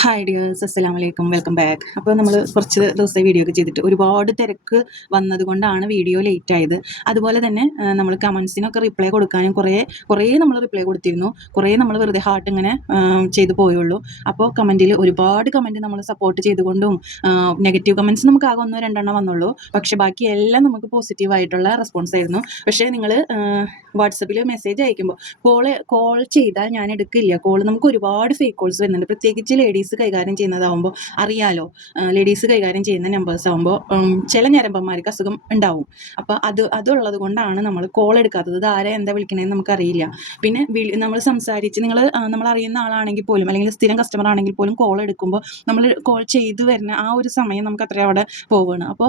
Hi dears അസ്സലാമു വലൈക്കും welcome back അപ്പോൾ നമ്മൾ കുറച്ച് ദിവസത്തെ വീഡിയോ ഒക്കെ ചെയ്തിട്ട് ഒരുപാട് തിരക്ക് വന്നതുകൊണ്ടാണ് വീഡിയോ ലേറ്റ് ആയത്. അതുപോലെ തന്നെ നമ്മൾ കമൻസിനൊക്കെ റിപ്ലൈ കൊടുക്കാനും കുറേ കുറേ നമ്മൾ റിപ്ലൈ കൊടുത്തിരുന്നു. കുറേ നമ്മൾ വെറുതെ ഹാർട്ട് ഇങ്ങനെ ചെയ്ത് പോയുള്ളൂ. അപ്പോൾ കമന്റിൽ ഒരുപാട് കമന്റ് നമ്മൾ സപ്പോർട്ട് ചെയ്തുകൊണ്ടും നെഗറ്റീവ് കമന്റ്സ് നമുക്ക് ആകെ ഒന്നോ രണ്ടെണ്ണം വന്നുള്ളൂ. പക്ഷേ ബാക്കി എല്ലാം നമുക്ക് പോസിറ്റീവായിട്ടുള്ള റെസ്പോൺസ് ആയിരുന്നു. പക്ഷേ നിങ്ങൾ വാട്സപ്പിൽ മെസ്സേജ് അയക്കുമ്പോൾ കോൾ കോൾ ചെയ്താൽ ഞാൻ എടുക്കില്ല. കോൾ നമുക്ക് ഒരുപാട് ഫേക്ക് കോൾസ് വരുന്നുണ്ട്. പ്രത്യേകിച്ച് ലേഡീസ് കൈകാര്യം ചെയ്യുന്നതാവുമ്പോൾ അറിയാലോ. ലേഡീസ് കൈകാര്യം ചെയ്യുന്ന നമ്പേഴ്സ് ആകുമ്പോൾ ചില ഞരമ്പന്മാർക്ക് അസുഖം ഉണ്ടാവും. അപ്പോൾ അത് അതുള്ളത് കൊണ്ടാണ് നമ്മൾ കോൾ എടുക്കാത്തത്. ഇത് ആരെ എന്താ വിളിക്കണേന്ന് നമുക്കറിയില്ല. പിന്നെ നമ്മൾ സംസാരിച്ച് നിങ്ങൾ നമ്മൾ അറിയുന്ന ആളാണെങ്കിൽ പോലും അല്ലെങ്കിൽ സ്ഥിരം കസ്റ്റമർ ആണെങ്കിൽ പോലും കോൾ എടുക്കുമ്പോൾ നമ്മൾ കോൾ ചെയ്തു വരുന്ന ആ ഒരു സമയം നമുക്ക് അത്ര അവിടെ പോവുകയാണ് അപ്പോൾ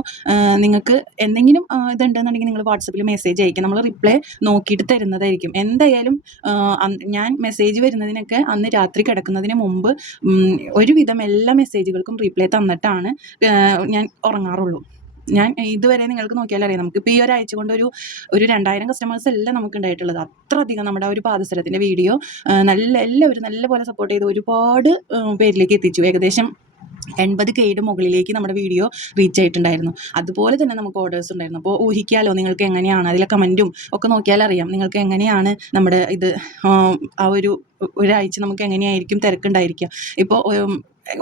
നിങ്ങൾക്ക് എന്തെങ്കിലും ഇതുണ്ടെന്നുണ്ടെങ്കിൽ നിങ്ങൾ വാട്സപ്പിൽ മെസ്സേജ് അയക്കുക നമ്മൾ റിപ്ലൈ നോക്കിയിട്ട് തരുന്നതായിരിക്കും. എന്തായാലും ഞാൻ മെസ്സേജ് വരുന്നതിനൊക്കെ അന്ന് രാത്രി കിടക്കുന്നതിന് മുമ്പ് ഒരുവിധം എല്ലാ മെസ്സേജുകൾക്കും റീപ്ലൈ തന്നിട്ടാണ് ഞാൻ ഉറങ്ങാറുള്ളൂ. ഞാൻ ഇതുവരെ നിങ്ങൾക്ക് നോക്കിയാൽ അറിയാം നമുക്ക് ഇപ്പോൾ ഈ ഒരാഴ്ച കൊണ്ട് ഒരു ഒരു രണ്ടായിരം കസ്റ്റമേഴ്സ് എല്ലാം നമുക്ക് ഉണ്ടായിട്ടുള്ളത് അത്ര അധികം നമ്മുടെ ഒരു പാദസരത്തിന്റെ വീഡിയോ നല്ല എല്ലാവരും നല്ലപോലെ സപ്പോർട്ട് ചെയ്ത് ഒരുപാട് പേരിലേക്ക് എത്തിച്ചു. ഏകദേശം എൺപത് കെയുടെ മുകളിലേക്ക് നമ്മുടെ വീഡിയോ റീച്ച് ആയിട്ടുണ്ടായിരുന്നു. അതുപോലെ തന്നെ നമുക്ക് ഓർഡേഴ്സ് ഉണ്ടായിരുന്നു. അപ്പോൾ ഊഹിക്കാലോ നിങ്ങൾക്ക് എങ്ങനെയാണ്? അതിലെ കമന്റും ഒക്കെ നോക്കിയാൽ അറിയാം. നിങ്ങൾക്ക് എങ്ങനെയാണ് നമ്മുടെ ഇത് ആ, ഒരു ഒരാഴ്ച നമുക്ക് എങ്ങനെയായിരിക്കും തിരക്കുണ്ടായിരിക്കുക? ഇപ്പോൾ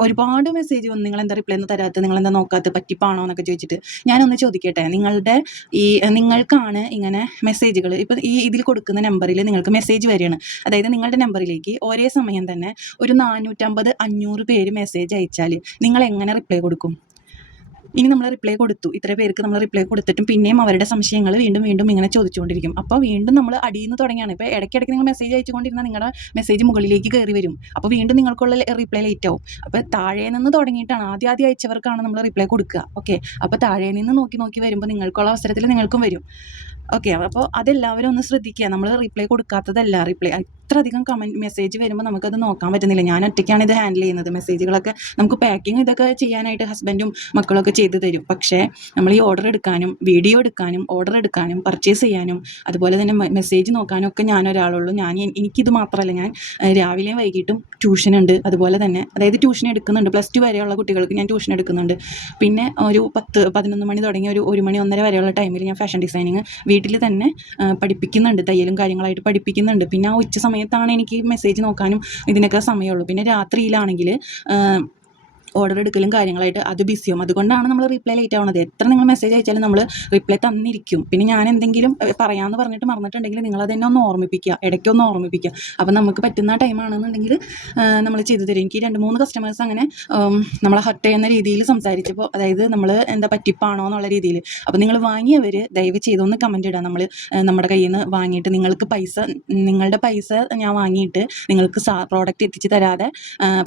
ഒരുപാട് മെസ്സേജ് വന്നു നിങ്ങൾ എന്താ റിപ്ലൈ ഒന്നും തരാത്തത് നിങ്ങൾ എന്താ നോക്കാത്ത പറ്റിപ്പാണോ എന്നൊക്കെ ചോദിച്ചിട്ട് ഞാനൊന്ന് ചോദിക്കട്ടെ. നിങ്ങളുടെ ഈ നിങ്ങൾക്കാണ് ഇങ്ങനെ മെസ്സേജുകൾ ഇപ്പം ഈ ഇതിൽ കൊടുക്കുന്ന നമ്പറിൽ നിങ്ങൾക്ക് മെസ്സേജ് വരികയാണ്. അതായത് നിങ്ങളുടെ നമ്പറിലേക്ക് ഒരേ സമയം തന്നെ ഒരു നാനൂറ്റമ്പത് അഞ്ഞൂറ് പേര് മെസ്സേജ് അയച്ചാൽ നിങ്ങൾ എങ്ങനെ റിപ്ലൈ കൊടുക്കും? ഇനി നമ്മൾ റിപ്ലൈ കൊടുത്തു. ഇത്ര പേർക്ക് നമ്മൾ റിപ്ലൈ കൊടുത്തിട്ടും പിന്നെയും അവരുടെ സംശയങ്ങൾ വീണ്ടും വീണ്ടും ഇങ്ങനെ ചോദിച്ചുകൊണ്ടിരിക്കും. അപ്പോൾ വീണ്ടും നമ്മൾ അടിയിൽ തുടങ്ങിയാണ്. ഇപ്പോൾ ഇടയ്ക്കിടയ്ക്ക് നിങ്ങൾ മെസ്സേജ് അയച്ചുകൊണ്ടിരുന്ന നിങ്ങളുടെ മെസ്സേജ് മുകളിലേക്ക് കയറി വരും. അപ്പോൾ വീണ്ടും നിങ്ങൾക്കുള്ള റിപ്ലൈ ലേറ്റ് ആവും. അപ്പോൾ താഴെ നിന്ന് തുടങ്ങിയിട്ടാണ് ആദ്യം ആദ്യം അയച്ചവർക്കാണ് നമ്മൾ റിപ്ലൈ കൊടുക്കുക. ഓക്കെ അപ്പോൾ താഴെ നിന്ന് നോക്കി നോക്കി വരുമ്പോൾ നിങ്ങൾക്കുള്ള അവസരത്തിൽ നിങ്ങൾക്കും വരും. ഓക്കെ അപ്പോൾ അതെല്ലാവരും ഒന്ന് ശ്രദ്ധിക്കുക. നമ്മൾ റിപ്ലൈ കൊടുക്കാത്തതല്ല റിപ്ലൈ അത്രയധികം കമന്റ് മെസ്സേജ് വരുമ്പോൾ നമുക്കത് നോക്കാൻ പറ്റുന്നില്ല. ഞാൻ ഒറ്റയ്ക്കാണ് ഇത് ഹാൻഡിൽ ചെയ്യുന്നത്. മെസ്സേജുകളൊക്കെ നമുക്ക് പാക്കിങ് ഇതൊക്കെ ചെയ്യാനായിട്ട് ഹസ്ബൻഡും മക്കളൊക്കെ ചെയ്തു തരും. പക്ഷേ നമ്മൾ ഈ ഓർഡർ എടുക്കാനും വീഡിയോ എടുക്കാനും ഓർഡർ എടുക്കാനും പർച്ചേസ് ചെയ്യാനും അതുപോലെ തന്നെ മെസ്സേജ് നോക്കാനും ഒക്കെ ഞാൻ ഒരാളുള്ളൂ. ഞാൻ എനിക്കിത് മാത്രമല്ല ഞാൻ രാവിലെയും വൈകിട്ടും ട്യൂഷൻ ഉണ്ട്. അതുപോലെ തന്നെ അതായത് ട്യൂഷൻ എടുക്കുന്നുണ്ട്. പ്ലസ് ടു വരെയുള്ള കുട്ടികൾക്ക് ഞാൻ ട്യൂഷൻ എടുക്കുന്നുണ്ട്. പിന്നെ ഒരു പത്ത് പതിനൊന്ന് മണി തുടങ്ങി ഒരു ഒരു മണി ഒന്നര വരെയുള്ള ടൈമിൽ ഞാൻ ഫാഷൻ ഡിസൈനിങ് വീട്ടിൽ തന്നെ പഠിപ്പിക്കുന്നുണ്ട്. തയ്യലും കാര്യങ്ങളായിട്ട് പഠിപ്പിക്കുന്നുണ്ട്. പിന്നെ ആ ഉച്ച സമയത്താണ് എനിക്ക് മെസ്സേജ് നോക്കാനും ഇതിനൊക്കെ സമയമുള്ളൂ. പിന്നെ രാത്രിയിലാണെങ്കിൽ ഓർഡർ എടുക്കലും കാര്യങ്ങളായിട്ട് അത് ബിസിയും അതുകൊണ്ടാണ് നമ്മൾ റിപ്ലൈ ലേറ്റ് ആവുന്നത് എത്ര നിങ്ങൾ മെസ്സേജ് അയച്ചാലും നമ്മൾ റിപ്ലൈ തന്നിരിക്കും. പിന്നെ ഞാൻ എന്തെങ്കിലും പറയാമെന്ന് പറഞ്ഞിട്ട് മറന്നിട്ടുണ്ടെങ്കിൽ നിങ്ങൾ അതെന്നെ ഒന്ന് ഓർമ്മിപ്പിക്കുക. ഇടയ്ക്കൊന്ന് ഓർമ്മിപ്പിക്കുക. അപ്പം നമുക്ക് പറ്റുന്ന ടൈമാണെന്നുണ്ടെങ്കിൽ നമ്മൾ ചെയ്തു തരും. എനിക്ക് രണ്ട് മൂന്ന് കസ്റ്റമേഴ്സ് അങ്ങനെ നമ്മളെ ഹർട്ട് ചെയ്യുന്ന രീതിയിൽ സംസാരിച്ചപ്പോൾ അതായത് നമ്മൾ എന്താ പറ്റിപ്പാണോ എന്നുള്ള രീതിയിൽ. അപ്പോൾ നിങ്ങൾ വാങ്ങിയവർ ദയവ് ചെയ്തൊന്ന് കമന്റ് ഇടുക. നമ്മൾ നമ്മുടെ കയ്യിൽ നിന്ന് വാങ്ങിയിട്ട് നിങ്ങൾക്ക് പൈസ നിങ്ങളുടെ പൈസ ഞാൻ വാങ്ങിയിട്ട് നിങ്ങൾക്ക് പ്രോഡക്റ്റ് എത്തിച്ച് തരാതെ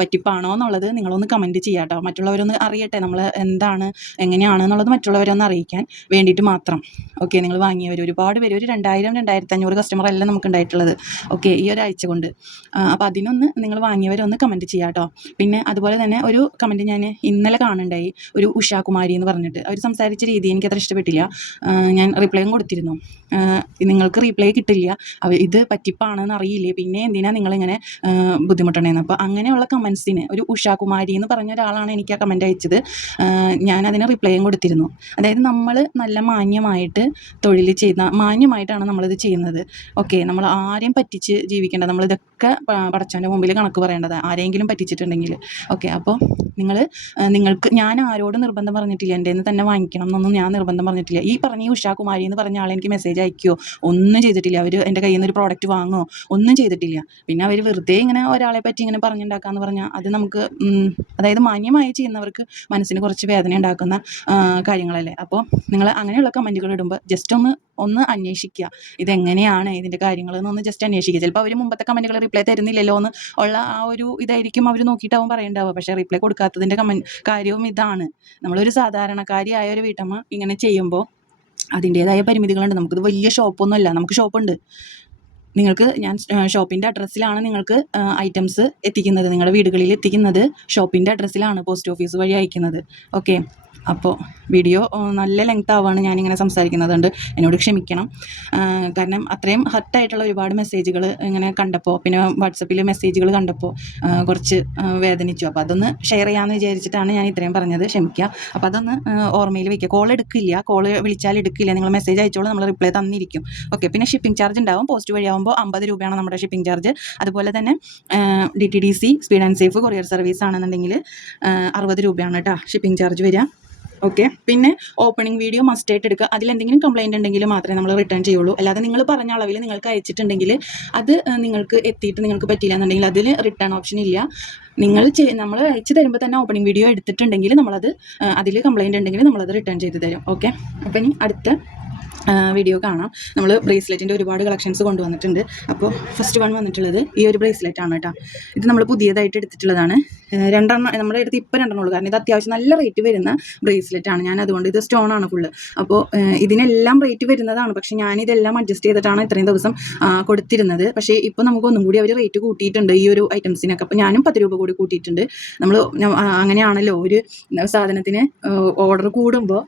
പറ്റിപ്പാണോ എന്നുള്ളത് നിങ്ങളൊന്ന് കമന്റ് ചെയ്യാം കേട്ടോ മറ്റുള്ളവരൊന്ന് അറിയട്ടെ നമ്മൾ എന്താണ് എങ്ങനെയാണ് എന്നുള്ളത് മറ്റുള്ളവരൊന്ന് അറിയിക്കാൻ വേണ്ടിയിട്ട് മാത്രം. ഓക്കെ നിങ്ങൾ വാങ്ങിയവർ ഒരുപാട് പേര് ഒരു രണ്ടായിരം രണ്ടായിരത്തി അഞ്ഞൂറ് കസ്റ്റമർ അല്ല നമുക്ക് ഉണ്ടായിട്ടുള്ളത് ഓക്കെ ഈ ഒരാഴ്ച കൊണ്ട്. അപ്പോൾ അതിനൊന്ന് നിങ്ങൾ വാങ്ങിയവരൊന്ന് കമന്റ് ചെയ്യാം കേട്ടോ പിന്നെ അതുപോലെ തന്നെ ഒരു കമന്റ് ഞാൻ ഇന്നലെ കാണുണ്ടായി ഒരു ഉഷാകുമാരി എന്ന് പറഞ്ഞിട്ട്. അവർ സംസാരിച്ച രീതി എനിക്ക് അത്ര ഇഷ്ടപ്പെട്ടില്ല. ഞാൻ റിപ്ലൈയും കൊടുത്തിരുന്നു. നിങ്ങൾക്ക് റീപ്ലൈ കിട്ടില്ല. ഇത് പറ്റിപ്പാണെന്ന് അറിയില്ലേ? പിന്നെ എന്തിനാണ് നിങ്ങളിങ്ങനെ ബുദ്ധിമുട്ടണേന്ന്? അപ്പോൾ അങ്ങനെയുള്ള കമൻസിന് ഒരു ഉഷാകുമാരി എന്ന് പറഞ്ഞ ഒരാളാണ് എനിക്ക് ആ കമന്റ് അയച്ചത് ഞാനതിന് റിപ്ലൈയും കൊടുത്തിരുന്നു. അതായത് നമ്മൾ നല്ല മാന്യമായിട്ട് തൊഴിൽ ചെയ്യുന്ന മാന്യമായിട്ടാണ് നമ്മളിത് ചെയ്യുന്നത്. ഓക്കെ നമ്മൾ ആരെയും പറ്റിച്ച് ജീവിക്കേണ്ട നമ്മളിതൊക്കെ പടച്ചവന്റെ മുമ്പിൽ കണക്ക് പറയേണ്ടത്. ആരെങ്കിലും പറ്റിച്ചിട്ടുണ്ടെങ്കിൽ ഓക്കെ അപ്പോൾ നിങ്ങൾ നിങ്ങൾക്ക് ഞാൻ ആരോടും നിർബന്ധം പറഞ്ഞിട്ടില്ല. എന്റെ തന്നെ വാങ്ങിക്കണം എന്നൊന്നും ഞാൻ നിർബന്ധം പറഞ്ഞിട്ടില്ല. ഈ പറഞ്ഞ ഉഷാകുമാരി എന്ന് പറഞ്ഞ ആൾ എനിക്ക് മെസ്സേജ് അയക്കുകയോ ഒന്നും ചെയ്തിട്ടില്ല. അവർ എന്റെ കയ്യിൽ നിന്ന് ഒരു പ്രോഡക്റ്റ് വാങ്ങുമോ ഒന്നും ചെയ്തിട്ടില്ല. പിന്നെ അവർ വെറുതെ ഇങ്ങനെ ഒരാളെ പറ്റി ഇങ്ങനെ പറഞ്ഞുണ്ടാക്കാന്ന് പറഞ്ഞാൽ അത് നമുക്ക് അതായത് മാന്യമായി ചെയ്യുന്നവർക്ക് മനസ്സിന് കുറച്ച് വേദന ഉണ്ടാക്കുന്ന കാര്യങ്ങളല്ലേ? അപ്പോൾ നിങ്ങൾ അങ്ങനെയുള്ള കമന്റുകൾ ഇടുമ്പോൾ ജസ്റ്റ് ഒന്ന് ഒന്ന് അന്വേഷിക്കുക. ഇതെങ്ങനെയാണ് ഇതിന്റെ കാര്യങ്ങൾ എന്നൊന്ന് ജസ്റ്റ് അന്വേഷിക്കുക. ചിലപ്പോൾ അവർ മുമ്പത്തെ കമന്റുകൾ റിപ്ലൈ തരുന്നില്ലല്ലോ എന്ന് ഉള്ള ആ ഒരു ഇതായിരിക്കും അവർ നോക്കിയിട്ടാവും പറയേണ്ടാവുക. പക്ഷേ റിപ്ലൈ കൊടുക്കാത്തതിന്റെ കമൻ കാര്യവും ഇതാണ്. നമ്മളൊരു സാധാരണക്കാരിയായ ഒരു വീട്ടമ്മ ഇങ്ങനെ ചെയ്യുമ്പോൾ അതിന്റേതായ പരിമിതികളുണ്ട്. നമുക്കിത് വലിയ ഷോപ്പൊന്നുമല്ല നമുക്ക് ഷോപ്പുണ്ട് നിങ്ങൾക്ക് ഞാൻ ഷോപ്പിന്റെ അഡ്രസ്സിലാണ് നിങ്ങൾക്ക് ഐറ്റംസ് എത്തിക്കുന്നത്. നിങ്ങളുടെ വീടുകളിൽ എത്തിക്കുന്നത് ഷോപ്പിന്റെ അഡ്രസ്സിലാണ് പോസ്റ്റ് ഓഫീസ് വഴി അയക്കുന്നത്. ഓക്കെ അപ്പോൾ വീഡിയോ നല്ല ലെങ്ത് ആവുകയാണ് ഞാനിങ്ങനെ സംസാരിക്കുന്നതുകൊണ്ട് എന്നോട് ക്ഷമിക്കണം. കാരണം അത്രയും ഹർട്ടായിട്ടുള്ള ഒരുപാട് മെസ്സേജുകൾ ഇങ്ങനെ കണ്ടപ്പോൾ പിന്നെ വാട്സപ്പിൽ മെസ്സേജുകൾ കണ്ടപ്പോൾ കുറച്ച് വേദനിച്ചു. അപ്പോൾ അതൊന്ന് ഷെയർ ചെയ്യാമെന്ന് വിചാരിച്ചിട്ടാണ് ഞാൻ ഇത്രയും പറഞ്ഞത്. ക്ഷമിക്കുക അപ്പോൾ അതൊന്ന് ഓർമ്മയിൽ വയ്ക്കുക കോൾ എടുക്കില്ല. കോൾ വിളിച്ചാൽ എടുക്കില്ല. നിങ്ങൾ മെസ്സേജ് അയച്ചോളൂ. നമ്മൾ റിപ്ലൈ തന്നിരിക്കും. ഓക്കെ പിന്നെ ഷിപ്പിംഗ് ചാർജ് ഉണ്ടാവും. പോസ്റ്റ് വഴിയാവുമ്പോൾ അമ്പത് രൂപയാണ് നമ്മുടെ ഷിപ്പിംഗ് ചാർജ് അതുപോലെ തന്നെ D T D C speed and safe courier service ആണെന്നുണ്ടെങ്കിൽ അറുപത് രൂപയാണ് കേട്ടോ ഷിപ്പിംഗ് ചാർജ് വരിക. ഓക്കെ പിന്നെ ഓപ്പണിംഗ് വീഡിയോ മസ്റ്റ് ആയിട്ട് എടുക്കുക. അതിലെന്തെങ്കിലും കംപ്ലൈന്റ് ഉണ്ടെങ്കിൽ മാത്രമേ നമ്മൾ റിട്ടേൺ ചെയ്യുള്ളൂ. അല്ലാതെ നിങ്ങൾ പറഞ്ഞ അളവിൽ നിങ്ങൾക്ക് അയച്ചിട്ടുണ്ടെങ്കിൽ അത് നിങ്ങൾക്ക് എത്തിയിട്ട് നിങ്ങൾക്ക് പറ്റില്ല എന്നുണ്ടെങ്കിൽ അതിൽ റിട്ടേൺ ഓപ്ഷൻ ഇല്ല. നിങ്ങൾ നമ്മൾ അയച്ചു തരുമ്പോൾ തന്നെ ഓപ്പണിംഗ് വീഡിയോ എടുത്തിട്ടുണ്ടെങ്കിൽ നമ്മളത് അതിൽ കംപ്ലൈന്റ് ഉണ്ടെങ്കിൽ നമ്മളത് റിട്ടേൺ ചെയ്ത് തരും. ഓക്കെ അപ്പം ഇനി അടുത്ത വീഡിയോ കാണാം. നമ്മൾ ബ്രേസ്ലെറ്റിന്റെ ഒരുപാട് കളക്ഷൻസ് കൊണ്ടുവന്നിട്ടുണ്ട്. അപ്പോൾ ഫസ്റ്റ് വൺ വന്നിട്ടുള്ളത് ഈ ഒരു ബ്രേസ്ലെറ്റ് ആണ് കേട്ടോ ഇത് നമ്മൾ പുതിയതായിട്ട് എടുത്തിട്ടുള്ളതാണ്. രണ്ടെണ്ണം നമ്മുടെ അടുത്ത് ഇപ്പോൾ രണ്ടെണ്ണം ഉള്ളൂ. കാരണം ഇത് അത്യാവശ്യം നല്ല റേറ്റ് വരുന്ന ബ്രേസ്ലെറ്റ് ആണ്. ഞാൻ അതുകൊണ്ട് ഇത് സ്റ്റോൺ ആണ് ഫുള്ള് അപ്പോൾ ഇതിനെല്ലാം റേറ്റ് വരുന്നതാണ്. പക്ഷേ ഞാനിതെല്ലാം അഡ്ജസ്റ്റ് ചെയ്തിട്ടാണ് ഇത്രയും ദിവസം കൊടുത്തിരുന്നത്. പക്ഷേ ഇപ്പോൾ നമുക്ക് ഒന്നും കൂടി അവർ റേറ്റ് കൂട്ടിയിട്ടുണ്ട് ഈ ഒരു ഐറ്റംസിനൊക്കെ അപ്പോൾ ഞാനും പത്ത് രൂപ കൂടി കൂട്ടിയിട്ടുണ്ട്. നമ്മൾ അങ്ങനെയാണല്ലോ ഒരു സാധനത്തിന് ഓർഡർ കൂടുമ്പോൾ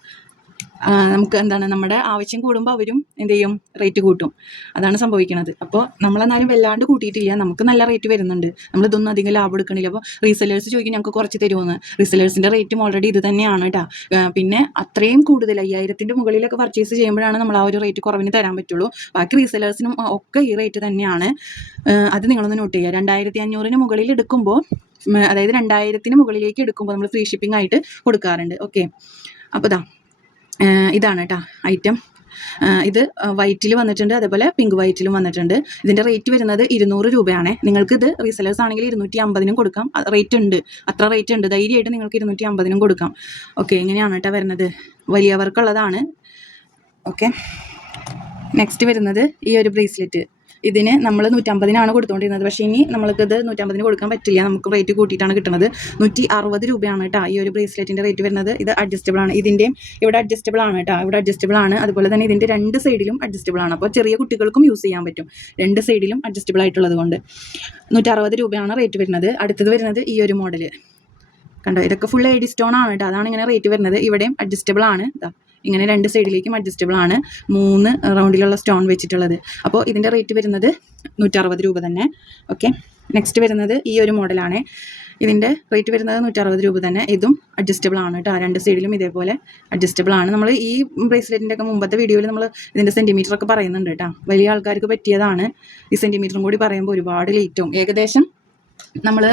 നമുക്ക് എന്താണ് നമ്മുടെ ആവശ്യം കൂടുമ്പോൾ അവരും എന്ത് ചെയ്യും? റേറ്റ് കൂട്ടും. അതാണ് സംഭവിക്കുന്നത് അപ്പോൾ നമ്മളെന്നാലും വല്ലാണ്ട് കൂട്ടിയിട്ടില്ല. നമുക്ക് നല്ല റേറ്റ് വരുന്നുണ്ട്. നമ്മൾ ഇതൊന്നും അധികം ലാഭം എടുക്കണില്ല. അപ്പോൾ റീസെല്ലേഴ്സ് ചോദിക്കും ഞങ്ങൾക്ക് കുറച്ച് തരുമെന്ന് റീസെല്ലേഴ്സിന്റെ റേറ്റും ഓൾറെഡി ഇത് തന്നെയാണ് കേട്ടോ പിന്നെ അത്രയും കൂടുതൽ അയ്യായിരത്തിന്റെ മുകളിലൊക്കെ പർച്ചേസ് ചെയ്യുമ്പോഴാണ് നമ്മൾ ആ ഒരു റേറ്റ് കുറവിന് തരാൻ പറ്റുള്ളൂ. ബാക്കി റീസെല്ലേഴ്സിനും ഒക്കെ ഈ റേറ്റ് തന്നെയാണ്. അത് നിങ്ങളൊന്ന് നോട്ട് ചെയ്യുക. രണ്ടായിരത്തി അഞ്ഞൂറിന് മുകളിൽ എടുക്കുമ്പോൾ അതായത് രണ്ടായിരത്തിന് മുകളിലേക്ക് എടുക്കുമ്പോൾ നമ്മൾ ഫ്രീ ഷിപ്പിംഗ് ആയിട്ട് കൊടുക്കാറുണ്ട്. ഓക്കെ അപ്പോൾ ഇതാ ഇതാണ് കേട്ടോ ഐറ്റം ഇത് വൈറ്റിൽ വന്നിട്ടുണ്ട് അതേപോലെ പിങ്ക് വൈറ്റിലും വന്നിട്ടുണ്ട്. ഇതിന്റെ റേറ്റ് വരുന്നത് ഇരുന്നൂറ് രൂപയാണ്. നിങ്ങൾക്ക് ഇത് റീസെലേഴ്സ് ആണെങ്കിൽ ഇരുന്നൂറ്റി അമ്പതിനും കൊടുക്കാം റേറ്റ് ഉണ്ട്. അത്ര റേറ്റ് ഉണ്ട്. ധൈര്യമായിട്ട് നിങ്ങൾക്ക് ഇരുന്നൂറ്റി അമ്പതിനും കൊടുക്കാം. ഓക്കെ ഇങ്ങനെയാണ് കേട്ടോ വരുന്നത്. വലിയവർക്കുള്ളതാണ് ഓക്കെ നെക്സ്റ്റ് വരുന്നത് ഈ ഒരു ബ്രേസ്ലെറ്റ് ഇതിന് നമ്മൾ നൂറ്റമ്പതിനാണ് കൊടുത്തുകൊണ്ടിരുന്നത് പക്ഷേ ഇനി നമ്മൾക്കിത് നൂറ്റമ്പതിന് കൊടുക്കാൻ പറ്റില്ല. നമുക്ക് റേറ്റ് കൂട്ടിയിട്ടാണ് കിട്ടുന്നത് നൂറ്റി അറുപത് രൂപയാണ് കേട്ടോ ഈ ഒരു ബ്രേസ്ലെറ്റിന്റെ റേറ്റ് വരുന്നത്. ഇത് അഡ്ജസ്റ്റബിൾ ആണ്. ഇതിന്റെയും ഇവിടെ അഡ്ജസ്റ്റബിൾ ആണ് കേട്ടോ. ഇവിടെ അഡ്ജസ്റ്റബിൾ ആണ്. അതുപോലെ തന്നെ ഇതിന്റെ രണ്ട് സൈഡിലും അഡ്ജസ്റ്റബിൾ ആണ്. അപ്പോൾ ചെറിയ കുട്ടികൾക്കും യൂസ് ചെയ്യാൻ പറ്റും. രണ്ട് സൈഡിലും അഡ്ജസ്റ്റബിൾ ആയിട്ടുള്ളത് കൊണ്ട്. നൂറ്ററുപത് രൂപയാണ് റേറ്റ് വരുന്നത്. അടുത്തത് വരുന്നത് ഈ ഒരു മോഡൽ കണ്ടോ? ഇതൊക്കെ ഫുൾ എഡി സ്റ്റോൺ ആണ് കേട്ടോ. അതാണ് ഇങ്ങനെ റേറ്റ് വരുന്നത്. ഇവിടെയും അഡ്ജസ്റ്റബിൾ ആണ്. ഇതാ ഇങ്ങനെ രണ്ട് സൈഡിലേക്കും അഡ്ജസ്റ്റബിൾ ആണ് മൂന്ന് റൗണ്ടിലുള്ള സ്റ്റോൺ വെച്ചിട്ടുള്ളത്. അപ്പോൾ ഇതിന്റെ റേറ്റ് വരുന്നത് നൂറ്ററുപത് രൂപ തന്നെ. ഓക്കെ നെക്സ്റ്റ് വരുന്നത് ഈ ഒരു മോഡലാണ് ഇതിന്റെ റേറ്റ് വരുന്നത് നൂറ്ററുപത് രൂപ തന്നെ. ഇതും അഡ്ജസ്റ്റബിൾ ആണ് കേട്ടോ രണ്ട് സൈഡിലും ഇതേപോലെ അഡ്ജസ്റ്റബിൾ ആണ്. നമ്മൾ ഈ ബ്രേസ്ലെറ്റിന്റെ ഒക്കെ മുമ്പത്തെ വീഡിയോയിൽ നമ്മൾ ഇതിന്റെ സെന്റിമീറ്റർ ഒക്കെ പറയുന്നുണ്ട് കേട്ടോ വലിയ ആൾക്കാർക്ക് പറ്റിയതാണ്. ഈ സെന്റിമീറ്ററും കൂടി പറയുമ്പോൾ ഒരുപാട് ലേറ്റും ഏകദേശം നമ്മൾ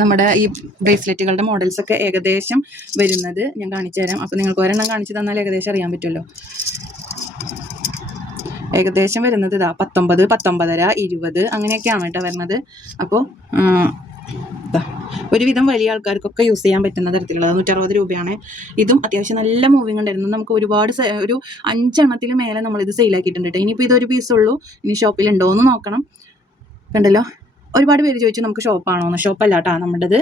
നമ്മുടെ ഈ ബ്രേസ്ലെറ്റുകളുടെ മോഡൽസ് ഒക്കെ ഏകദേശം വരുന്നത് ഞാൻ കാണിച്ചു തരാം. അപ്പോൾ നിങ്ങൾക്ക് ഒരെണ്ണം കാണിച്ചു തന്നാൽ ഏകദേശം അറിയാൻ പറ്റുമല്ലോ. ഏകദേശം വരുന്നത് ഇതാ പത്തൊമ്പത് പത്തൊമ്പതര ഇരുപത് അങ്ങനെയൊക്കെയാണ് കേട്ടോ വരുന്നത്. അപ്പോൾ ഒരുവിധം വലിയ ആൾക്കാർക്കൊക്കെ യൂസ് ചെയ്യാൻ പറ്റുന്ന തരത്തിലുള്ളത്. നൂറ്ററുപത് രൂപയാണ്. ഇതും അത്യാവശ്യം നല്ല മൂവിങ് ഉണ്ടായിരുന്നു. നമുക്ക് ഒരുപാട് ഒരു അഞ്ചെണ്ണത്തിൽ മേലെ നമ്മളിത് സെയിലാക്കിയിട്ടുണ്ട് കേട്ടോ. ഇനിയിപ്പോൾ ഇതൊരു പീസുള്ളൂ ഇനി ഷോപ്പിലുണ്ടോ എന്ന് നോക്കണം. കണ്ടല്ലോ? ഒരുപാട് പേര് ചോദിച്ചു നമുക്ക് ഷോപ്പാണോ? എന്ന്. ഷോപ്പല്ല കേട്ടോ നമ്മുടേത്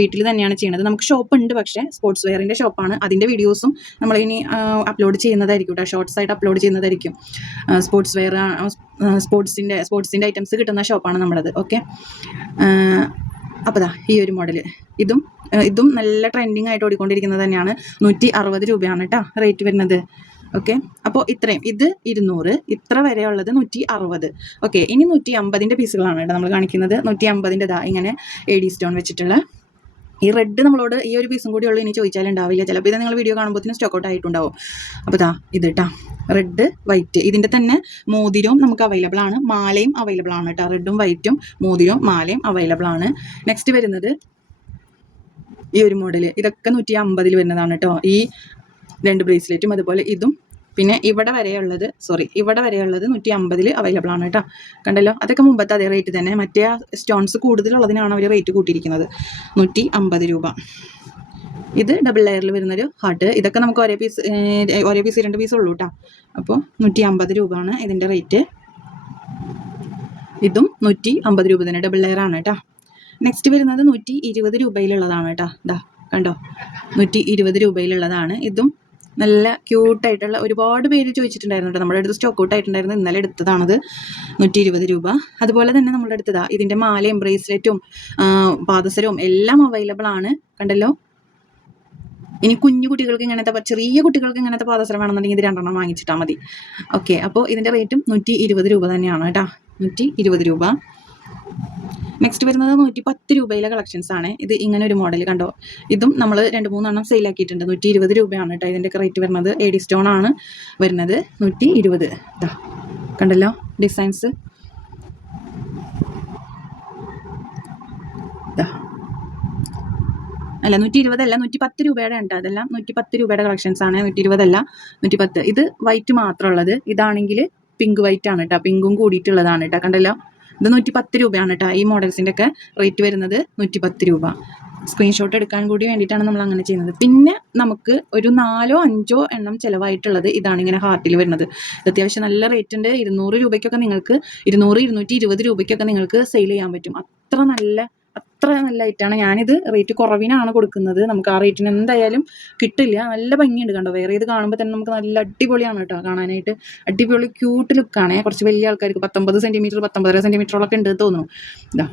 വീട്ടിൽ തന്നെയാണ് ചെയ്യുന്നത് നമുക്ക് ഷോപ്പ് ഉണ്ട് പക്ഷേ സ്പോർട്സ് വെയറിന്റെ ഷോപ്പാണ്. അതിന്റെ വീഡിയോസും നമ്മൾ ഇനി അപ്ലോഡ് ചെയ്യുന്നതായിരിക്കും കേട്ടോ. ഷോർട്സ് ആയിട്ട് അപ്ലോഡ് ചെയ്യുന്നതായിരിക്കും. സ്പോർട്സ് വെയർ സ്പോർട്സിന്റെ സ്പോർട്സിന്റെ ഐറ്റംസ് കിട്ടുന്ന ഷോപ്പാണ് നമ്മുടേത്. ഓക്കെ? അപ്പോൾ ദാ ഈ ഒരു മോഡൽ ഇതും ഇതും നല്ല ട്രെൻഡിങ് ആയിട്ട് ഓടിക്കൊണ്ടിരിക്കുന്നത് തന്നെയാണ്. നൂറ്റി അറുപത് രൂപയാണ് കേട്ടോ റേറ്റ് വരുന്നത്. ഓക്കെ അപ്പോൾ ഇത്രയും. ഇത് ഇരുന്നൂറ് ഇത്ര വരെയുള്ളത് നൂറ്റി അറുപത് ഓക്കെ ഇനി നൂറ്റി അമ്പതിന്റെ പീസുകളാണ് കേട്ടോ നമ്മൾ കാണിക്കുന്നത്. നൂറ്റി അമ്പതിന്റെ ദാ ഇങ്ങനെ എ ഡി സ്റ്റോൺ വെച്ചിട്ടുള്ള. ഈ റെഡ് നമ്മളോട് ഈ ഒരു പീസും കൂടി ഉള്ളൂ ഇനി ചോദിച്ചാൽ ഉണ്ടാവില്ല. ചിലപ്പോൾ ഇത് നിങ്ങൾ വീഡിയോ കാണുമ്പോഴത്തേനും സ്റ്റോക്ക് ഔട്ട് ആയിട്ടുണ്ടാവും. അപ്പോൾ ദാ ഇത് കേട്ടോ റെഡ് വൈറ്റ് ഇതിന്റെ തന്നെ മോതിരവും നമുക്ക് അവൈലബിൾ ആണ്. മാലയും അവൈലബിൾ ആണ് കേട്ടോ റെഡും വൈറ്റും മോതിരവും മാലയും അവൈലബിൾ ആണ്. നെക്സ്റ്റ് വരുന്നത് ഈ ഒരു മോഡൽ ഇതൊക്കെ നൂറ്റി അമ്പതിൽ വരുന്നതാണ് കേട്ടോ ഈ രണ്ട് ബ്രേസ്ലെറ്റും അതുപോലെ ഇതും പിന്നെ ഇവിടെ വരെയുള്ളത് സോറി ഇവിടെ വരെയുള്ളത് നൂറ്റി അമ്പതിൽ അവൈലബിൾ ആണ് കേട്ടോ. കണ്ടല്ലോ? അതൊക്കെ മുമ്പത്തെ അതേ റേറ്റ് തന്നെ. മറ്റേ സ്റ്റോൺസ് കൂടുതലുള്ളതിനാണ് അവർ റേറ്റ് കൂട്ടിയിരിക്കുന്നത്. നൂറ്റി അമ്പത് രൂപ. ഇത് ഡബിൾ ലെയറിൽ വരുന്നൊരു ഹാർട്ട് ഇതൊക്കെ നമുക്ക് ഒരേ പീസ് ഒരേ പീസ് രണ്ട് പീസ് ഉള്ളൂ കേട്ടോ. അപ്പോൾ നൂറ്റി അമ്പത് രൂപയാണ് ഇതിന്റെ റേറ്റ് ഇതും നൂറ്റി അമ്പത് രൂപ തന്നെ ഡബിൾ ലെയർ ആണ് കേട്ടോ. നെക്സ്റ്റ് വരുന്നത് നൂറ്റി ഇരുപത് രൂപയിലുള്ളതാണ് കേട്ടോ. ഇതാ കണ്ടോ? നൂറ്റി ഇരുപത് രൂപയിലുള്ളതാണ്. ഇതും നല്ല ക്യൂട്ടായിട്ടുള്ള ഒരുപാട് പേര് ചോദിച്ചിട്ടുണ്ടായിരുന്നു കേട്ടോ നമ്മുടെ അടുത്ത് സ്റ്റോക്ക് ഔട്ട് ആയിട്ടുണ്ടായിരുന്നു. ഇന്നലെ എടുത്തതാണത് നൂറ്റി ഇരുപത് രൂപ. അതുപോലെ തന്നെ നമ്മുടെ അടുത്തതാ ഇതിന്റെ മാലയും ബ്രേസ്ലെറ്റും പാദസരവും എല്ലാം അവൈലബിൾ ആണ്. കണ്ടല്ലോ? ഇനി കുഞ്ഞു കുട്ടികൾക്ക് ഇങ്ങനത്തെ ചെറിയ കുട്ടികൾക്ക് ഇങ്ങനത്തെ പാദസരം വേണമെന്നുണ്ടെങ്കിൽ ഇത് രണ്ടെണ്ണം വാങ്ങിച്ചിട്ടാൽ മതി. ഓക്കെ അപ്പോൾ ഇതിന്റെ റേറ്റും നൂറ്റി രൂപ തന്നെയാണ് കേട്ടോ. നൂറ്റി രൂപ. നെക്സ്റ്റ് വരുന്നത് നൂറ്റി പത്ത് രൂപയിലെ കളക്ഷൻസ് ആണ്. ഇത് ഇങ്ങനെ ഒരു മോഡൽ കണ്ടോ? ഇതും നമ്മൾ രണ്ട് മൂന്നെണ്ണം സെയിൽ ആക്കിയിട്ടുണ്ട്. നൂറ്റി ഇരുപത് രൂപയാണ് കേട്ടോ ഇതിന്റെ റേറ്റ് വരുന്നത്. എ ഡി സ്റ്റോൺ ആണ് വരുന്നത് നൂറ്റി ഇരുപത് ഇതാ കണ്ടല്ലോ ഡിസൈൻസ് അല്ല നൂറ്റി ഇരുപതല്ല നൂറ്റി പത്ത് രൂപയുടെ ഉണ്ട്. അതെല്ലാം നൂറ്റി പത്ത് രൂപയുടെ കളക്ഷൻസ് ആണ്. നൂറ്റി ഇരുപതല്ല നൂറ്റി പത്ത് ഇത് വൈറ്റ് മാത്രമുള്ളത് ഇതാണെങ്കിൽ പിങ്ക് വൈറ്റ് ആണ് കേട്ടോ പിങ്കും കൂടിയിട്ടുള്ളതാണ് കേട്ടോ കണ്ടല്ലോ? ഇത് നൂറ്റി പത്ത് രൂപയാണ് കേട്ടോ ഈ മോഡൽസിന്റെ ഒക്കെ റേറ്റ് വരുന്നത് നൂറ്റി പത്ത് രൂപ. സ്ക്രീൻഷോട്ട് എടുക്കാൻ കൂടി വേണ്ടിയിട്ടാണ് നമ്മൾ അങ്ങനെ ചെയ്യുന്നത്. പിന്നെ നമുക്ക് ഒരു നാലോ അഞ്ചോ എണ്ണം ചിലവായിട്ടുള്ളത് ഇതാണ് ഇങ്ങനെ ഹാർട്ടിൽ വരുന്നത്. അത്യാവശ്യം നല്ല റേറ്റ് ഉണ്ട്. ഇരുന്നൂറ് രൂപയ്ക്കൊക്കെ നിങ്ങൾക്ക് ഇരുന്നൂറ് ഇരുന്നൂറ്റി ഇരുപത് രൂപയ്ക്കൊക്കെ നിങ്ങൾക്ക് സെയിൽ ചെയ്യാൻ പറ്റും. അത്ര നല്ല അത്ര നല്ല ഐറ്റാണ് ഞാനിത് റേറ്റ് കുറവിനാണ് കൊടുക്കുന്നത്. നമുക്ക് ആ റേറ്റിന് എന്തായാലും കിട്ടില്ല. നല്ല ഭംഗിയുണ്ട് കണ്ടോ? വേറെ ഇത് കാണുമ്പോൾ തന്നെ നമുക്ക് നല്ല അടിപൊളിയാണ് കേട്ടോ കാണാനായിട്ട്. അടിപൊളി ക്യൂട്ട് ലുക്കാണ് കുറച്ച് വലിയ ആൾക്കാർക്ക് പത്തൊമ്പത് സെന്റിമീറ്റർ പത്തൊമ്പതര സെന്റിമീറ്ററോളൊക്കെ ഉണ്ട് തോന്നുന്നു. ഇതാ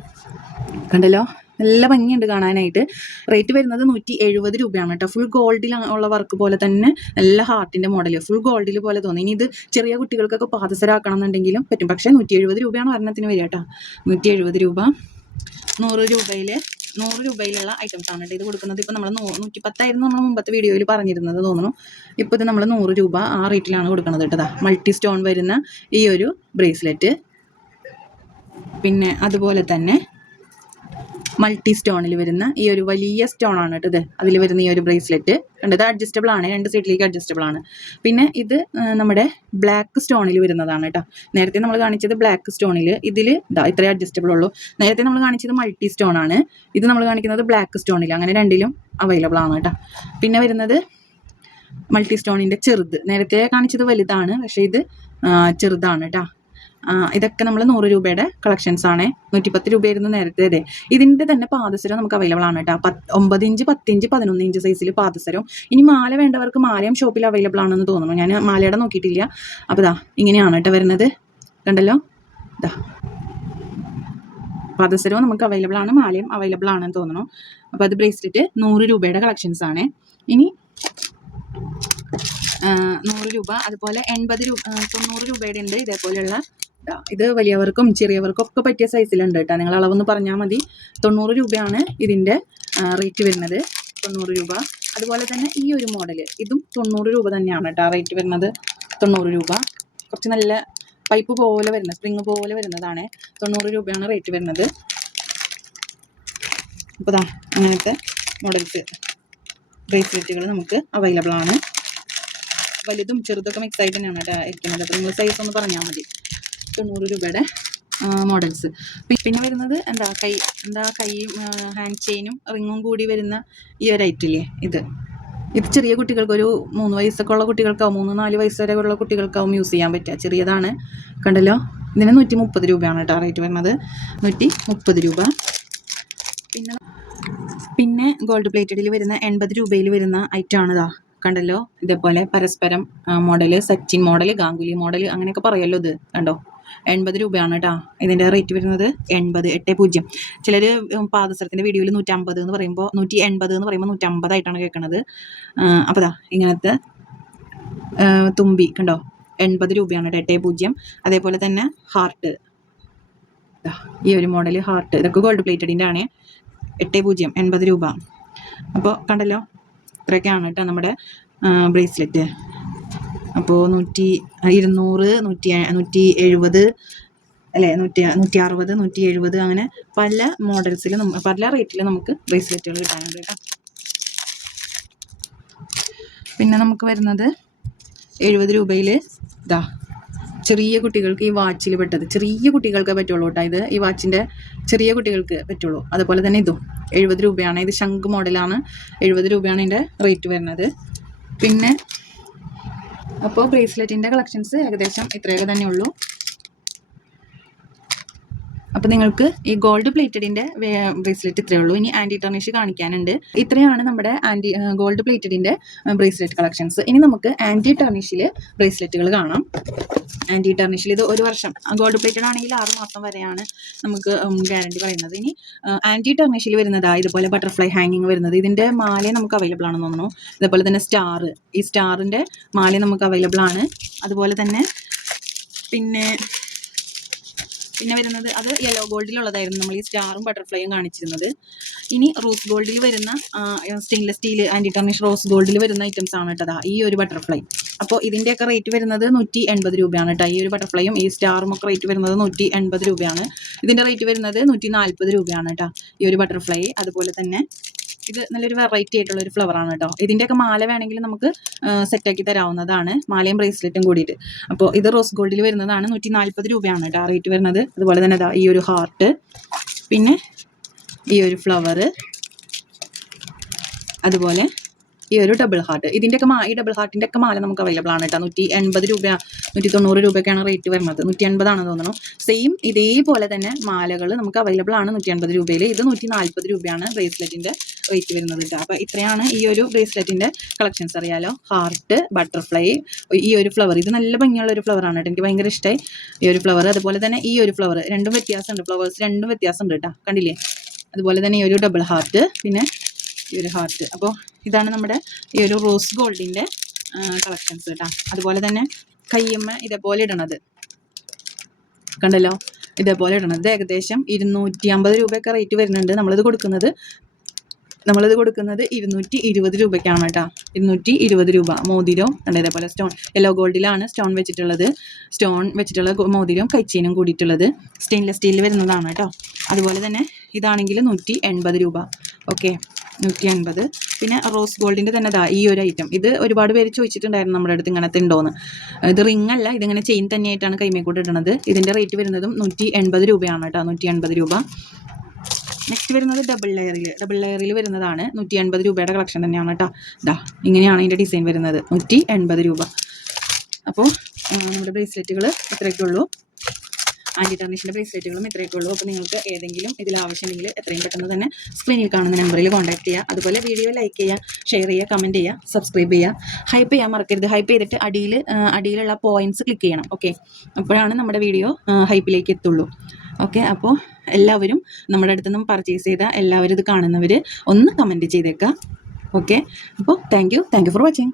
കണ്ടല്ലോ? നല്ല ഭംഗിയുണ്ട് കാണാനായിട്ട്. റേറ്റ് വരുന്നത് നൂറ്റി എഴുപത് രൂപയാണ് കേട്ടോ. ഫുൾ ഗോൾഡിൽ ഉള്ള വർക്ക് പോലെ തന്നെ നല്ല ഹാർട്ടിന്റെ മോഡൽ ഫുൾ ഗോൾഡിൽ പോലെ തോന്നി ഇനി ഇത് ചെറിയ കുട്ടികൾക്കൊക്കെ പാദസരാക്കണം എന്നുണ്ടെങ്കിലും പറ്റും. പക്ഷേ നൂറ്റി എഴുപത് രൂപയാണ് ഒരെണ്ണത്തിന് വരിക കേട്ടോ. നൂറ്റി എഴുപത് രൂപ. നൂറ് രൂപയിൽ നൂറ് രൂപയിലുള്ള ഐറ്റംസ് ആണ് കേട്ടോ ഇത് കൊടുക്കുന്നത്. ഇപ്പോൾ നമ്മൾ നൂറ്റി പത്തായിരുന്നു നമ്മൾ മുമ്പത്തെ വീഡിയോയിൽ പറഞ്ഞിരുന്നത് തോന്നുന്നു. ഇപ്പോൾ ഇത് നമ്മൾ നൂറ് രൂപ ആ റേറ്റിലാണ് കൊടുക്കുന്നത് കേട്ടോ മൾട്ടി സ്റ്റോൺ വരുന്ന ഈ ഒരു ബ്രേസ്ലെറ്റ് പിന്നെ അതുപോലെ തന്നെ മൾട്ടി സ്റ്റോണിൽ വരുന്ന ഈ ഒരു വലിയ സ്റ്റോൺ ആണ് കേട്ടോ ഇത്. അതിൽ വരുന്ന ഈ ഒരു ബ്രേസ്ലെറ്റ്. കണ്ടത് അഡ്ജസ്റ്റബിൾ ആണ്. രണ്ട് സൈഡിലേക്ക് അഡ്ജസ്റ്റബിൾ ആണ്. പിന്നെ ഇത് നമ്മുടെ ബ്ലാക്ക് സ്റ്റോണിൽ വരുന്നതാണ് കേട്ടോ. നേരത്തെ നമ്മൾ കാണിച്ചത് ബ്ലാക്ക് സ്റ്റോണിൽ ഇതിൽ ഇതാ ഇത്രേ അഡ്ജസ്റ്റബിൾ ഉള്ളൂ. നേരത്തെ നമ്മൾ കാണിച്ചത് മൾട്ടി സ്റ്റോൺ ആണ് ഇത് നമ്മൾ കാണിക്കുന്നത് ബ്ലാക്ക് സ്റ്റോണിൽ അങ്ങനെ രണ്ടിലും അവൈലബിൾ ആണ് കേട്ടോ. പിന്നെ വരുന്നത് മൾട്ടി സ്റ്റോണിന്റെ ചെറുത്. നേരത്തെ കാണിച്ചത് വലുതാണ്. പക്ഷേ ഇത് ചെറുതാണ് കേട്ടോ. ഇതൊക്കെ നമ്മൾ നൂറ് രൂപയുടെ കളക്ഷൻസ് ആണ്. നൂറ്റിപ്പത്ത് രൂപയായിരുന്നു നേരത്തെ അതെ ഇതിന്റെ തന്നെ പാദസരം നമുക്ക് അവൈലബിൾ ആണ് കേട്ടോ. പത്ത് ഒമ്പത് ഇഞ്ച് പത്ത് ഇഞ്ച് പതിനൊന്ന് ഇഞ്ച് സൈസിൽ പാദസരം. ഇനി മാല വേണ്ടവർക്ക് മാലയും ഷോപ്പിൽ അവൈലബിൾ ആണെന്ന് തോന്നുന്നു. ഞാൻ മാലയുടെ നോക്കിയിട്ടില്ല. അപ്പോൾ ഇതാ ഇങ്ങനെയാണ് കേട്ടോ വരുന്നത്. കണ്ടല്ലോ? ഇതാ പാദസരവും നമുക്ക് അവൈലബിൾ ആണ് മാലയും അവൈലബിൾ ആണെന്ന് തോന്നുന്നു. അപ്പോൾ അത് ബ്രേസ്ലെറ്റ് നൂറ് രൂപയുടെ കളക്ഷൻസ് ആണ്. ഇനി നൂറ് രൂപ അതുപോലെ എൺപത് രൂപ തൊണ്ണൂറ് രൂപയുടെ ഉണ്ട് ഇതേപോലെയുള്ള ഇതാ, ഇത് വലിയവർക്കും ചെറിയവർക്കും ഒക്കെ പറ്റിയ സൈസിലുണ്ട് കേട്ടോ. നിങ്ങൾ അളവൊന്ന് പറഞ്ഞാൽ മതി. തൊണ്ണൂറ് രൂപയാണ് ഇതിന്റെ റേറ്റ് വരുന്നത്. തൊണ്ണൂറ് രൂപ. അതുപോലെ തന്നെ ഈ ഒരു മോഡൽ ഇതും തൊണ്ണൂറ് രൂപ തന്നെയാണ് കേട്ടോ റേറ്റ് വരുന്നത്. തൊണ്ണൂറ് രൂപ. കുറച്ച് നല്ല പൈപ്പ് പോലെ വരുന്ന സ്പ്രിങ് പോലെ വരുന്നതാണ്. തൊണ്ണൂറ് രൂപയാണ് റേറ്റ് വരുന്നത്. അപ്പോൾ ഇതാ അങ്ങനത്തെ മോഡൽസ് ബ്രേസ്ലെറ്റുകൾ നമുക്ക് അവൈലബിൾ ആണ്. വലുതും ചെറുതൊക്കെ മിക്സ് ആയിട്ട് തന്നെയാണ് കേട്ടോ ഇരിക്കുന്നത്. അപ്പോൾ നിങ്ങൾ സൈസ് ഒന്ന് പറഞ്ഞാൽ മതി. തൊണ്ണൂറ് രൂപയുടെ മോഡൽസ് പിന്നെ വരുന്നത് എന്താ കൈ എന്താ കൈ ഹാൻഡ് ചെയിനും റിങ്ങും കൂടി വരുന്ന ഈ ഒരു ഐറ്റില്ലേ ഇത്. ഇത് ചെറിയ കുട്ടികൾക്ക് ഒരു മൂന്ന് വയസ്സൊക്കെ ഉള്ള കുട്ടികൾക്കാവും മൂന്ന് നാല് വയസ്സ് വരെ ഉള്ള കുട്ടികൾക്കാവും യൂസ് ചെയ്യാൻ പറ്റുക. ചെറിയതാണ് കണ്ടല്ലോ? ഇതിന് നൂറ്റി മുപ്പത് രൂപയാണ് കേട്ടോ റേറ്റ് വരുന്നത്. നൂറ്റി മുപ്പത് രൂപ. പിന്നെ പിന്നെ ഗോൾഡ് പ്ലേറ്റഡിൽ വരുന്ന എൺപത് രൂപയിൽ വരുന്ന ഐറ്റമാണ് ഇതാ കണ്ടല്ലോ? ഇതേപോലെ പരസ്പരം model Sachin model Ganguly model അങ്ങനെയൊക്കെ പറയുമല്ലോ ഇത് കണ്ടോ? എൺപത് രൂപയാണ് കേട്ടോ ഇതിന്റെ റേറ്റ് വരുന്നത് എൺപത് എട്ട് പൂജ്യം. ചിലർ പാദസരത്തിന്റെ വീഡിയോയിൽ നൂറ്റമ്പത് എന്ന് പറയുമ്പോൾ നൂറ്റി എൺപത് എന്ന് പറയുമ്പോൾ നൂറ്റമ്പതായിട്ടാണ് കേൾക്കുന്നത് അപ്പോൾ ദാ ഇങ്ങനത്തെ തുമ്പി കണ്ടോ? എൺപത് രൂപയാണ് കേട്ടോ എട്ട് പൂജ്യം. അതേപോലെ തന്നെ ഹാർട്ട് ഈ ഒരു മോഡൽ ഹാർട്ട് ഇതൊക്കെ ഗോൾഡ് പ്ലേറ്റഡിന്റെ ആണ്. എട്ട് പൂജ്യം എൺപത് രൂപ. അപ്പോൾ കണ്ടല്ലോ? ഇത്രയൊക്കെയാണ് കേട്ടോ നമ്മുടെ ബ്രേസ്ലെറ്റ് അപ്പോൾ നൂറ്റി ഇരുന്നൂറ് നൂറ്റി നൂറ്റി എഴുപത് അല്ലേ നൂറ്റി നൂറ്റി അറുപത് നൂറ്റി എഴുപത് അങ്ങനെ പല മോഡൽസിൽ പല റേറ്റിൽ നമുക്ക് ബ്രേസ്ലെറ്റുകൾ കിട്ടാനുണ്ട് കേട്ടോ. പിന്നെ നമുക്ക് വരുന്നത് എഴുപത് രൂപയിൽ ഇതാ ചെറിയ കുട്ടികൾക്ക് ഈ വാച്ചിൽ പെട്ടത്. ചെറിയ കുട്ടികൾക്ക് പറ്റുള്ളൂ കേട്ടോ ഇത്. ഈ വാച്ചിന്റെ ചെറിയ കുട്ടികൾക്ക് പറ്റുള്ളൂ. അതുപോലെ തന്നെ ഇതും എഴുപത് രൂപയാണ്. ഇത് ശംഖ് മോഡലാണ്. എഴുപത് രൂപയാണ് ഇതിന്റെ റേറ്റ് വരുന്നത്. പിന്നെ അപ്പോൾ ബ്രേസ്ലെറ്റിന്റെ കളക്ഷൻസ് ഏകദേശം ഇത്രയൊക്കെ തന്നെ ഉള്ളൂ അപ്പോൾ നിങ്ങൾക്ക് ഈ ഗോൾഡ് പ്ലേറ്റഡിന്റെ ബ്രേസ്ലെറ്റ് ഇത്രയേ ഉള്ളൂ. ഇനി ആന്റി ടർണിഷ് കാണിക്കാനുണ്ട്. ഇത്രയാണ് നമ്മുടെ ആന്റി ഗോൾഡ് പ്ലേറ്റഡിന്റെ ബ്രേസ്ലെറ്റ് കളക്ഷൻസ് ഇനി നമുക്ക് ആന്റി ടർണിഷിൽ ബ്രേസ്ലെറ്റുകൾ കാണാം. ആന്റി ടർണിഷിൽ ഇത് ഒരു വർഷം ഗോൾഡ് പ്ലേറ്റഡ് ആണെങ്കിൽ ആറ് മാസം വരെയാണ് നമുക്ക് ഗ്യാരണ്ടി പറയുന്നത്. ഇനി ആന്റി ടർണിഷിൽ വരുന്നതാ ഇതുപോലെ ബട്ടർഫ്ലൈ ഹാങ്ങിങ് വരുന്നത്. ഇതിന്റെ മാല നമുക്ക് അവൈലബിൾ ആണെന്ന് തോന്നുന്നു. ഇതേപോലെ തന്നെ സ്റ്റാർ ഈ സ്റ്റാറിന്റെ മാല നമുക്ക് അവൈലബിൾ ആണ്. അതുപോലെ തന്നെ പിന്നെ പിന്നെ വരുന്നത് അത് യെല്ലോ ഗോൾഡിലുള്ളതായിരുന്നു നമ്മൾ ഈ സ്റ്റാറും ബട്ടർഫ്ലൈയും കാണിച്ചിരുന്നത്. ഇനി റോസ് ഗോൾഡിൽ വരുന്ന stainless steel anti tarnish rose ഗോൾഡിൽ വരുന്ന ഐറ്റംസ് ആണ് കേട്ടോ ഈ ഒരു ബട്ടർഫ്ലൈ അപ്പോൾ ഇതിന്റെയൊക്കെ റേറ്റ് വരുന്നത് നൂറ്റി എൺപത് രൂപയാണ് കേട്ടോ. ഈ ഒരു ബട്ടർഫ്ലൈയും ഈ സ്റ്റാറും ഒക്കെ റേറ്റ് വരുന്നത് നൂറ്റി എൺപത് രൂപയാണ്. ഇതിന്റെ റേറ്റ് വരുന്നത് നൂറ്റി നാൽപ്പത് രൂപയാണ് കേട്ടോ ഈ ഒരു ബട്ടർഫ്ലൈ അതുപോലെ തന്നെ ഇത് നല്ലൊരു വെറൈറ്റി ആയിട്ടുള്ള ഒരു ഫ്ലവറാണ് കേട്ടോ. ഇതിന്റെയൊക്കെ മാല വേണമെങ്കിൽ നമുക്ക് സെറ്റ് ആക്കി തരാവുന്നതാണ്. മാലയും ബ്രേസ്ലെറ്റും കൂടിയിട്ട്. അപ്പോൾ ഇത് റോസ് ഗോൾഡിൽ വരുന്നതാണ് നൂറ്റി നാൽപ്പത് രൂപയാണ് കേട്ടോ റേറ്റ് വരുന്നത്. അതുപോലെ തന്നെ ഈ ഒരു ഹാർട്ട് പിന്നെ ഈ ഒരു ഫ്ലവർ അതുപോലെ ഈ ഒരു ഡബിൾ ഹാർട്ട് ഇതിന്റെയൊക്കെ മാ ഈ ഡബിൾ ഹാർട്ടിന്റെ ഒക്കെ മാല നമുക്ക് അവൈലബിൾ ആണ് കേട്ടോ. നൂറ്റി എൺപത് രൂപ നൂറ്റി തൊണ്ണൂറ് രൂപയ്ക്കാണ് റേറ്റ് വരുന്നത്. നൂറ്റി എൺപതാണെന്ന് തോന്നുന്നു. സെയിം ഇതേപോലെ തന്നെ മാലകൾ നമുക്ക് അവൈലബിൾ ആണ് നൂറ്റി എൺപത് രൂപയിൽ ഇത് നൂറ്റി നാൽപ്പത് രൂപയാണ് ബ്രേസ്ലെറ്റിന്റെ റേറ്റ് വരുന്നത് കേട്ടോ. അപ്പോൾ ഇത്രയാണ് ഈ ഒരു ബ്രേസ്ലെറ്റിന്റെ കളക്ഷൻസ് അറിയാലോ? ഹാർട്ട് ബട്ടർഫ്ലൈ ഈ ഒരു ഫ്ലവർ ഇത് നല്ല ഭംഗിയുള്ള ഒരു ഫ്ലവറാണ് കേട്ടോ. എനിക്ക് ഭയങ്കര ഇഷ്ടമായി ഈ ഒരു ഫ്ലവർ അതുപോലെ തന്നെ ഈ ഒരു ഫ്ലവർ രണ്ടും വ്യത്യാസമുണ്ട്. ഫ്ലവേഴ്സ് രണ്ടും വ്യത്യാസമുണ്ട് കേട്ടോ. കണ്ടില്ലേ? അതുപോലെ തന്നെ ഈ ഒരു ഡബിൾ ഹാർട്ട് പിന്നെ ഈ ഒരു ഹാർട്ട് അപ്പോൾ ഇതാണ് നമ്മുടെ ഈ ഒരു റോസ് ഗോൾഡിന്റെ കളക്ഷൻസ് കേട്ടോ. അതുപോലെ തന്നെ കയ്യമ്മ ഇതേപോലെ ഇടണത്. കണ്ടല്ലോ? ഇതേപോലെ ഇടണത്. ഏകദേശം ഇരുന്നൂറ്റി അമ്പത് രൂപയൊക്കെ റേറ്റ് വരുന്നുണ്ട് നമ്മളിത് കൊടുക്കുന്നത്. നമ്മളിത് കൊടുക്കുന്നത് ഇരുന്നൂറ്റി ഇരുപത് രൂപയ്ക്കാണ് കേട്ടോ. ഇരുന്നൂറ്റി ഇരുപത് രൂപ. മോതിരവും കണ്ടോ ഇതേപോലെ സ്റ്റോൺ യെല്ലോ ഗോൾഡിലാണ് സ്റ്റോൺ വെച്ചിട്ടുള്ളത്. സ്റ്റോൺ വെച്ചിട്ടുള്ള മോതിരം കൈച്ചീനും കൂടിയിട്ടുള്ളത്. സ്റ്റെയിൻലെസ് സ്റ്റീലിൽ വരുന്നതാണ് കേട്ടോ. അതുപോലെ തന്നെ ഇതാണെങ്കിൽ നൂറ്റി രൂപ. ഓക്കെ നൂറ്റി അൻപത് പിന്നെ റോസ് ഗോൾഡിന്റെ തന്നെ ദാ ഈ ഒരു ഐറ്റം ഇത് ഒരുപാട് പേര് ചോദിച്ചിട്ടുണ്ടായിരുന്നു നമ്മുടെ അടുത്ത് ഇങ്ങനത്തെ ഉണ്ടോയെന്ന് ഇത് റിംഗ് അല്ല ഇതിങ്ങനെ ചെയിൻ തന്നെയായിട്ടാണ് കൈമേക്കൂട്ട് ഇടുന്നത് ഇതിന്റെ റേറ്റ് വരുന്നതും നൂറ്റി എൺപത് രൂപയാണ് കേട്ടോ നൂറ്റി എൺപത് രൂപ. നെക്സ്റ്റ് വരുന്നത് ഡബിൾ ലെയറിൽ ഡബിൾ ലെയറിൽ വരുന്നതാണ് നൂറ്റി എൺപത് രൂപയുടെ കളക്ഷൻ തന്നെയാണ് കേട്ടോ. ദാ ഇങ്ങനെയാണ് ഇതിന്റെ ഡിസൈൻ വരുന്നത്. നൂറ്റി എൺപത് രൂപ അപ്പോൾ നമ്മുടെ ബ്രേസ്ലെറ്റുകൾ ഇത്രയൊക്കെ ഉള്ളൂ. ആന്റി ടർണിഷിന്റെ ബ്രേസ്ലെറ്റുകളും ഇത്രയൊക്കെ ഉള്ളൂ അപ്പോൾ നിങ്ങൾക്ക് ഏതെങ്കിലും ഇതിൽ ആവശ്യമെങ്കിൽ എത്രയും പെട്ടെന്ന് തന്നെ സ്ക്രീനിൽ കാണുന്ന നമ്പറിൽ കോൺടാക്ട് ചെയ്യുക. അതുപോലെ വീഡിയോ ലൈക്ക് ചെയ്യുക ഷെയർ ചെയ്യുക കമന്റ് ചെയ്യുക സബ്സ്ക്രൈബ് ചെയ്യുക. ഹൈപ്പ് ചെയ്യാൻ മറക്കരുത്. ഹൈപ്പ് ചെയ്തിട്ട് അടിയിൽ അടിയിലുള്ള പോയിന്റ്സ് ക്ലിക്ക് ചെയ്യണം. ഓക്കെ അപ്പോഴാണ് നമ്മുടെ വീഡിയോ ഹൈപ്പിലേക്ക് എത്തുള്ളൂ. ഓക്കെ അപ്പോൾ എല്ലാവരും നമ്മുടെ അടുത്ത് നിന്നും പർച്ചേസ് ചെയ്ത എല്ലാവരും ഇത് കാണുന്നവർ ഒന്ന് കമന്റ് ചെയ്തേക്കുക. ഓക്കെ അപ്പോൾ thank you thank you for watching